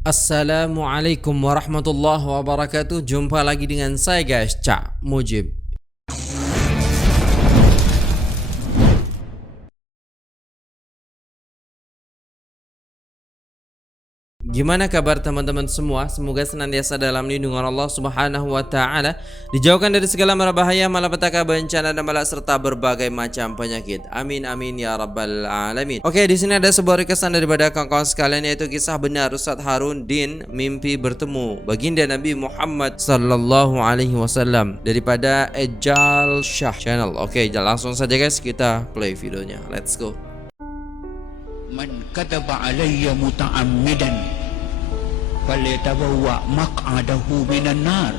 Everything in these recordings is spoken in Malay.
Assalamualaikum warahmatullahi wabarakatuh. Jumpa lagi dengan saya guys, Cak Mujib. Gimana kabar teman-teman semua? Semoga senantiasa dalam lindungan Allah Subhanahu wa taala, dijauhkan dari segala mara bahaya, malapetaka, bencana dan bala serta berbagai macam penyakit. Amin amin ya rabbal alamin. Oke, di sini ada sebuah requestan daripada kawan-kawan sekalian, yaitu kisah benar Ustadz Harun Din mimpi bertemu baginda Nabi Muhammad sallallahu alaihi wasallam daripada Ejal Shah Channel. Oke, langsung saja guys kita play videonya. Let's go. Man kadaba alayya muta'ammidan falyatabawwa maq'adahu minan nar.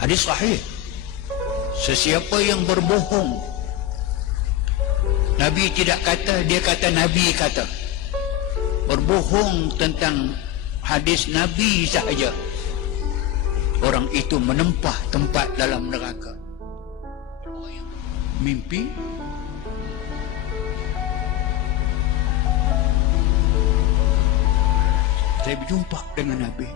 Hadis sahih. Sesiapa yang berbohong, Nabi tidak kata, dia kata Nabi kata, berbohong tentang hadis Nabi sahaja, orang itu menempah tempat dalam neraka. Mimpi saya berjumpa dengan Nabi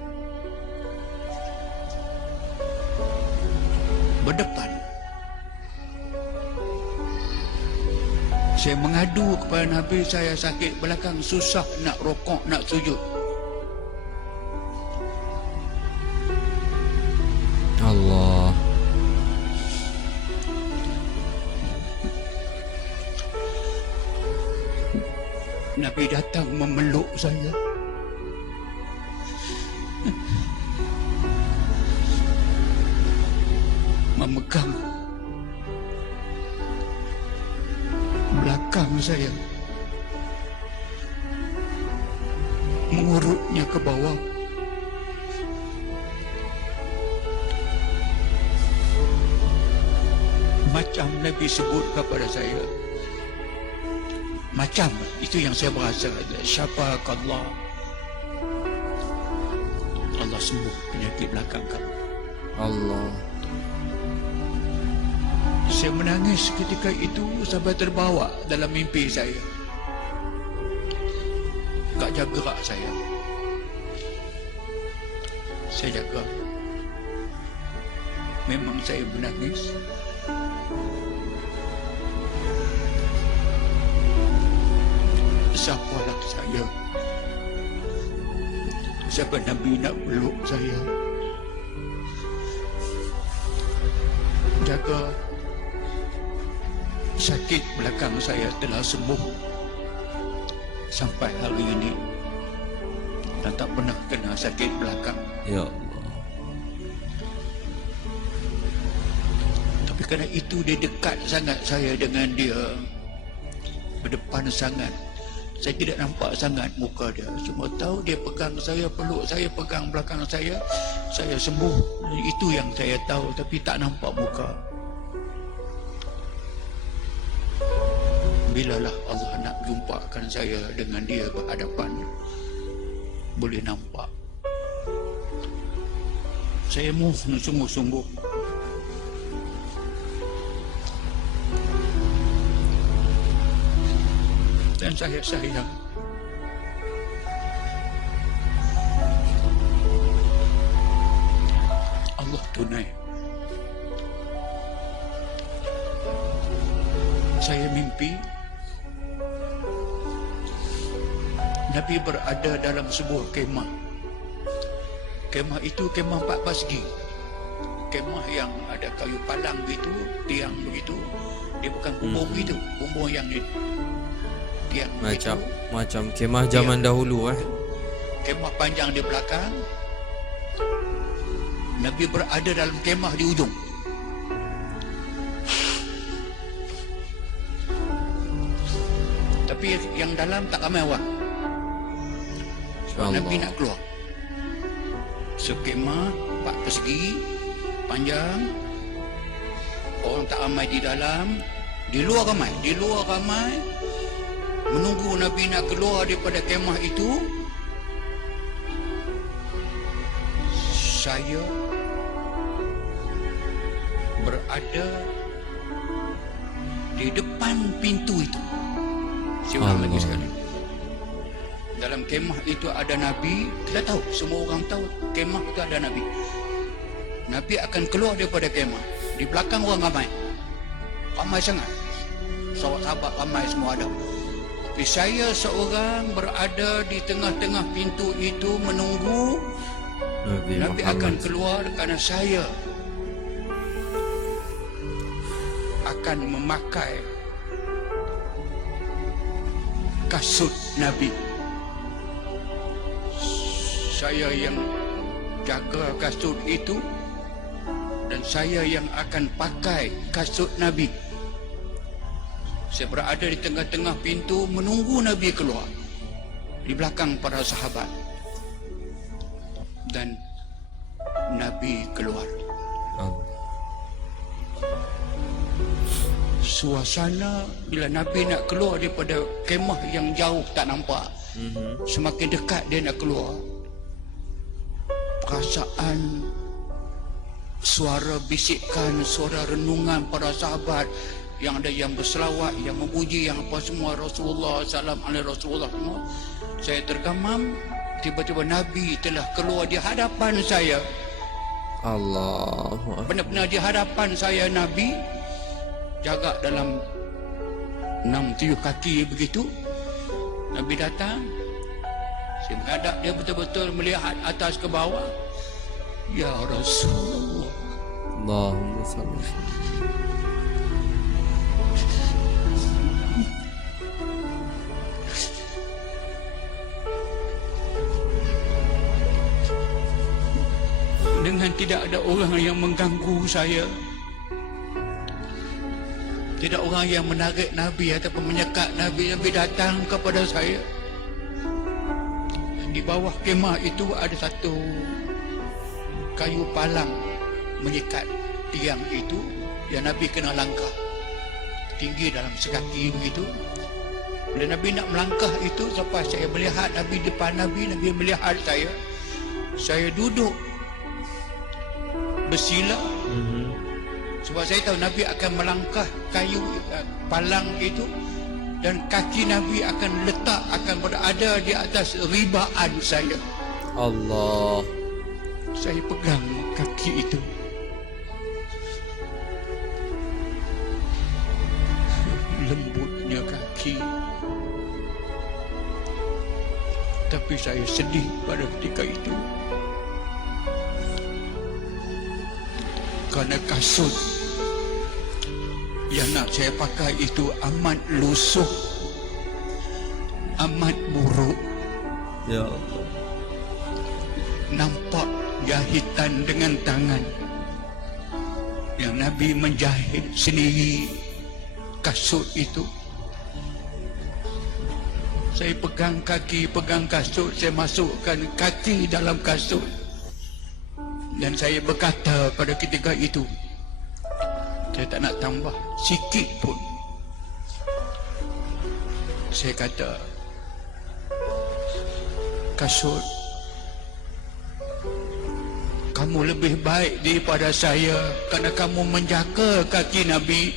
berdepan. Saya mengadu kepada Nabi, saya sakit belakang, susah nak rokok, nak sujud. Allah. Nabi datang memeluk saya. Memegang belakang saya, mengurutnya ke bawah. Macam Nabi sebut kepada saya, macam itu yang saya berasa, syafakallah, Allah sembuh penyakit belakang kamu. Allah. Saya menangis ketika itu sampai terbawa dalam mimpi saya. Tak jaga gerak saya. Saya jaga. Memang saya menangis. Siapalah saya? Siapa Nabi nak peluk saya? Jaga. Sakit belakang saya telah sembuh sampai hari ini, dan tak pernah kena sakit belakang. Ya Allah. Tapi kerana itu dia dekat sangat saya dengan dia, berdepan sangat. Saya tidak nampak sangat muka dia, cuma tahu dia pegang saya, peluk saya, pegang belakang saya sembuh. Itu yang saya tahu, tapi tak nampak muka. Bilalah Allah nak jumpakan saya dengan dia berhadapan, boleh nampak. Saya mohon sungguh-sungguh, dan saya sayang. Allah tunai. Saya mimpi Nabi berada dalam sebuah kemah. Kemah itu kemah 4 persegi. Kemah yang ada kayu palang begitu, tiang begitu. Dia bukan bumbung begitu, bumbung yang ni tiang Macam begitu. macam kemah zaman dahulu Kemah panjang di belakang. Nabi berada dalam kemah di ujung. Tapi yang dalam tak ramai orang. Nabi nak keluar. Sekemah 4 persegi panjang, orang tak ramai di dalam, di luar ramai, menunggu Nabi nak keluar daripada kemah itu. Saya berada di depan pintu itu. Saya ulang lagi sekali. Dalam kemah itu ada Nabi. Kita tahu, semua orang tahu kemah itu ada Nabi. Nabi akan keluar daripada kemah. Di belakang orang ramai. Ramai sangat. Sahabat-sahabat ramai semua ada. Tapi saya seorang berada di tengah-tengah pintu itu menunggu Nabi akan keluar, kerana saya akan memakai kasut Nabi. Saya yang jaga kasut itu dan saya yang akan pakai kasut Nabi. Saya berada di tengah-tengah pintu menunggu Nabi keluar, di belakang para sahabat. Dan Nabi keluar. Suasana bila Nabi nak keluar daripada kemah yang jauh tak nampak, semakin dekat dia nak keluar, perasaan, suara bisikan, suara renungan para sahabat, yang ada yang berselawat, yang memuji, yang apa semua, Rasulullah, salam alaihi Rasulullah semua. Saya tergamam. Tiba-tiba Nabi telah keluar di hadapan saya. Allah. Benar-benar di hadapan saya Nabi. Jarak dalam 6-7 kaki begitu. Nabi datang. Saya menghadap dia betul-betul, melihat atas ke bawah. Ya Rasulullah. Allahumma salli. Dengan tidak ada orang yang mengganggu saya, tidak orang yang menarik Nabi ataupun menyekat Nabi, Nabi datang kepada saya. Di bawah kemah itu ada satu kayu palang mengikat tiang itu, yang Nabi kena langkah tinggi dalam sekaki begitu. Bila Nabi nak melangkah itu, sampai saya melihat Nabi depan Nabi, Nabi melihat saya duduk bersila. Sebab saya tahu Nabi akan melangkah kayu palang itu, dan kaki Nabi akan letak, akan berada di atas ribaan saya. Allah. Saya pegang kaki itu. Lembutnya kaki. Tapi saya sedih pada ketika itu. Kerana kasut yang nak saya pakai itu amat lusuh, amat buruk. Ya Allah. Nampak jahitan dengan tangan yang Nabi menjahit sendiri kasut itu. Saya pegang kaki, pegang kasut, saya masukkan kaki dalam kasut. Dan saya berkata pada ketika itu, saya tak nak tambah sikit pun. Saya kata, kasut, kamu lebih baik daripada saya, kerana kamu menjaga kaki Nabi.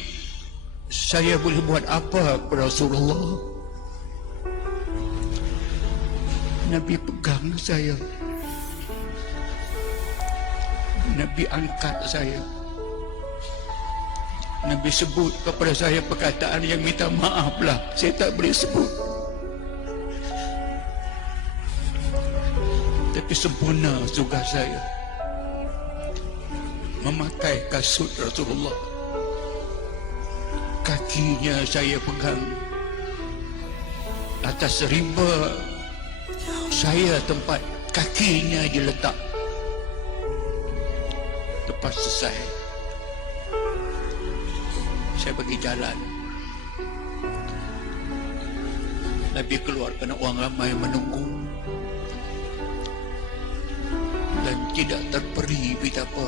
Saya boleh buat apa kepada Rasulullah? Nabi pegang saya, Nabi angkat saya, Nabi sebut kepada saya perkataan yang minta maaflah saya tak boleh sebut, tapi sempurna juga saya memakai kasut Rasulullah. Kakinya saya pegang, atas riba saya tempat kakinya diletak. Lepas selesai, saya bagi jalan. Nabi keluar kerana orang ramai menunggu, dan tidak terperi betapa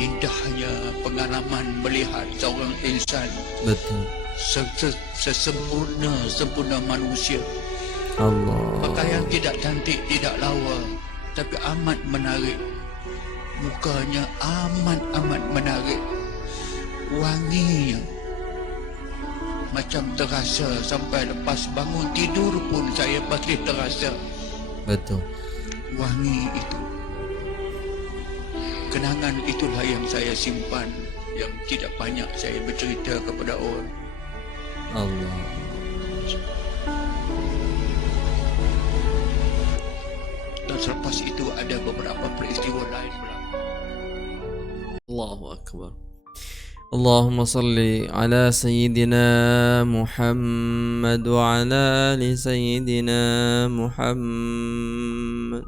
indahnya pengalaman melihat seorang insan. Betul. Sempurna manusia. Allah. Pakaian tidak cantik, tidak lawa, tapi amat menarik. Mukanya amat menarik. Wanginya macam terasa sampai lepas bangun tidur pun saya masih terasa Betul. wangi itu. Kenangan itulah yang saya simpan, yang tidak banyak saya bercerita kepada orang. Allah. Dan selepas itu ada beberapa peristiwa lain berlaku. Allahu Akbar. Allahumma salli ala Sayyidina Muhammad wa ala ali Sayyidina Muhammad.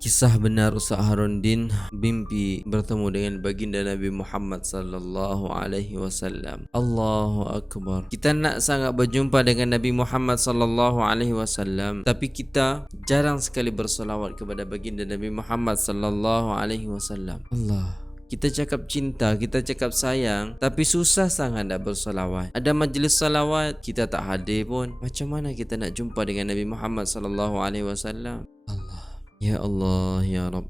Kisah benar Ustaz Harundin mimpi bertemu dengan baginda Nabi Muhammad sallallahu alaihi wasallam. Allahu Akbar. Kita nak sangat berjumpa dengan Nabi Muhammad sallallahu alaihi wasallam, tapi kita jarang sekali bersolawat kepada baginda Nabi Muhammad sallallahu alaihi wasallam. Allah. Kita cakap cinta, kita cakap sayang, tapi susah sangat nak bersolawat. Ada majlis salawat, kita tak hadir pun. Macam mana kita nak jumpa dengan Nabi Muhammad sallallahu alaihi wasallam? Allah. Ya Allah, ya Rabb.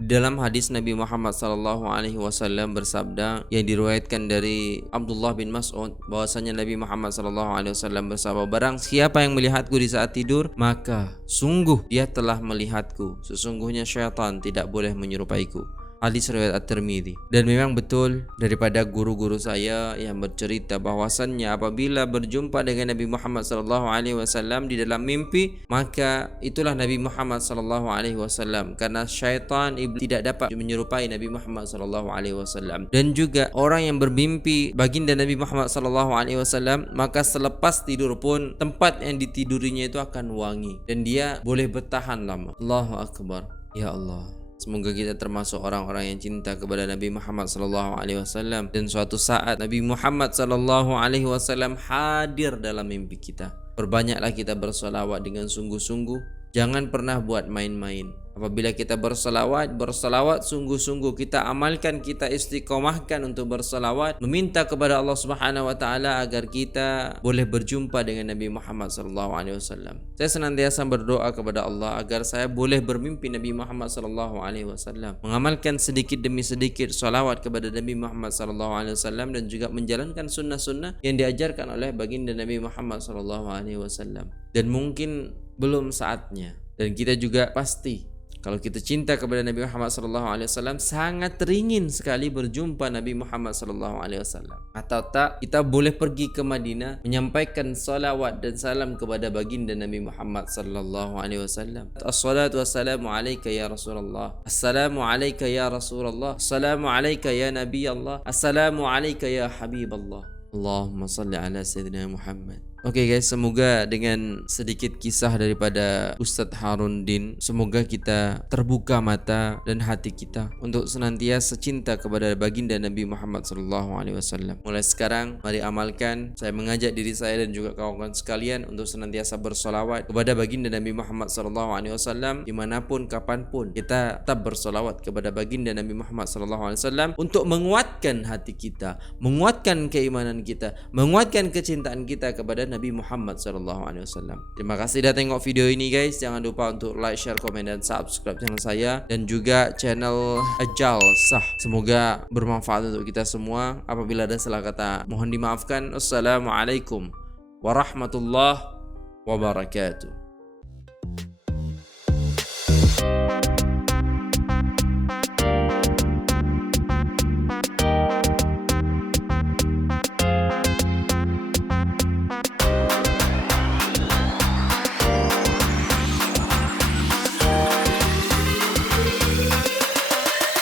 Dalam hadis Nabi Muhammad sallallahu alaihi wasallam bersabda yang diriwayatkan dari Abdullah bin Mas'ud bahwasanya Nabi Muhammad sallallahu alaihi wasallam bersabda, barang siapa yang melihatku di saat tidur, maka sungguh dia telah melihatku. Sesungguhnya syaitan tidak boleh menyerupaiku. Hadis riwayat At-Tirmidzi. Dan memang betul daripada guru-guru saya yang bercerita bahwasannya apabila berjumpa dengan Nabi Muhammad sallallahu alaihi wasallam di dalam mimpi, maka itulah Nabi Muhammad sallallahu alaihi wasallam, karena syaitan iblis tidak dapat menyerupai Nabi Muhammad sallallahu alaihi wasallam. Dan juga orang yang bermimpi baginda Nabi Muhammad sallallahu alaihi wasallam, maka selepas tidur pun tempat yang ditidurinya itu akan wangi dan dia boleh bertahan lama. Allahu Akbar. Ya Allah. Semoga kita termasuk orang-orang yang cinta kepada Nabi Muhammad sallallahu alaihi wasallam, dan suatu saat Nabi Muhammad sallallahu alaihi wasallam hadir dalam mimpi kita. Perbanyaklah kita bersolawat dengan sungguh-sungguh. Jangan pernah buat main-main. Apabila kita bersolawat sungguh-sungguh, kita amalkan, kita istiqomahkan untuk bersolawat, meminta kepada Allah Subhanahu wa taala agar kita boleh berjumpa dengan Nabi Muhammad sallallahu alaihi wasallam. Saya senantiasa berdoa kepada Allah agar saya boleh bermimpi Nabi Muhammad sallallahu alaihi wasallam, mengamalkan sedikit demi sedikit solawat kepada Nabi Muhammad sallallahu alaihi wasallam, dan juga menjalankan sunnah-sunnah yang diajarkan oleh baginda Nabi Muhammad sallallahu alaihi wasallam. Dan mungkin belum saatnya, dan kita juga pasti kalau kita cinta kepada Nabi Muhammad sallallahu alaihi wasallam, sangat teringin sekali berjumpa Nabi Muhammad sallallahu alaihi wasallam. Atau tak, kita boleh pergi ke Madinah menyampaikan salawat dan salam kepada baginda Nabi Muhammad sallallahu alaihi wasallam. Assalatu wassalamu alayka ya Rasulullah. Assalamu alayka ya Rasulullah. Assalamu alayka ya Nabi Allah. Assalamu alayka ya Habib Allah. Allahumma salli ala Sayyidina Muhammad. Oke guys, semoga dengan sedikit kisah daripada Ustadz Harundin, semoga kita terbuka mata dan hati kita untuk senantiasa cinta kepada baginda Nabi Muhammad SAW. Mulai sekarang, mari amalkan. Saya mengajak diri saya dan juga kawan-kawan sekalian untuk senantiasa bersolawat kepada baginda Nabi Muhammad SAW dimanapun, kapanpun. Kita tetap bersolawat kepada baginda Nabi Muhammad SAW untuk menguatkan hati kita, menguatkan keimanan kita, menguatkan kecintaan kita kepada Nabi Muhammad SAW. Terima kasih dah tengok video ini guys. Jangan lupa untuk like, share, komen, dan subscribe channel saya dan juga channel Ajal Sah. Semoga bermanfaat untuk kita semua. Apabila ada salah kata, mohon dimaafkan. Assalamualaikum warahmatullahi wabarakatuh.